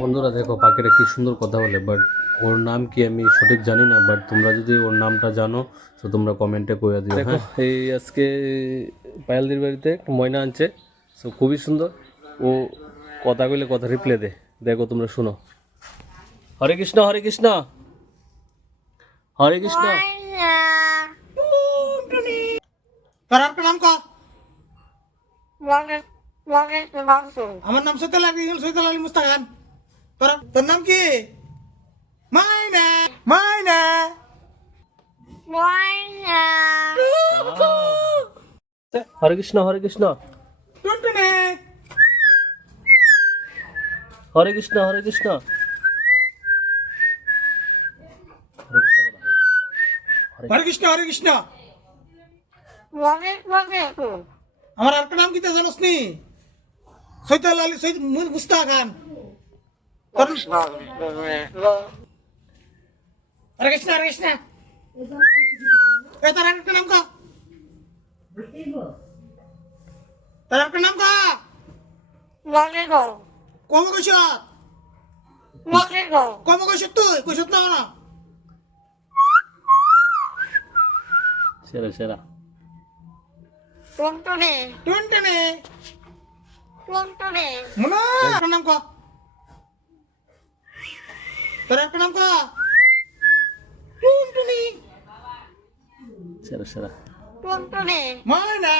বন্ধুরা দেখো পাখিটা কি সুন্দর কথা বলে, বাট ওর নাম কি আমি সঠিক জানি না, বাট তোমরা যদি ওর নামটা জানো তো তোমরা কমেন্টে করে দিও। দেখো এই আজকে পায়েলদির বাড়িতে একটা ময়না আনছে, সো খুবই সুন্দর। ও কথা কইলে কথা রিপ্লাই দে, দেখো তোমরা শুনো। হরে কৃষ্ণ হরে কৃষ্ণ হরে কৃষ্ণ। তোর আপনার নাম ক? আমার নাম সৈতাল আলী মুস্তাকান। তোর নাম কি? মাইনা মাইনা। হরে কৃষ্ণ হরে কৃষ্ণ টুনটুনি। হরে কৃষ্ণ হরে কৃষ্ণ। হরে কৃষ্ণ হরে কৃষ্ণ। আমার আরেকটা নাম কি তা জানোস নি? সৈতাল আলী মুস্তাকান। হরে কৃষ্ণ হরে কৃষ্ণ। তোর আরেকটা নাম ক? তোর আরেকটা নাম ক? কম কইস? কম কইস তুই? কইস না না? সেরা সেরা। টুনটুনি। মুনা তোর নাম ক? তোর একটা নাম ক? টুনটুনি। সেরা সেরা। ময়না।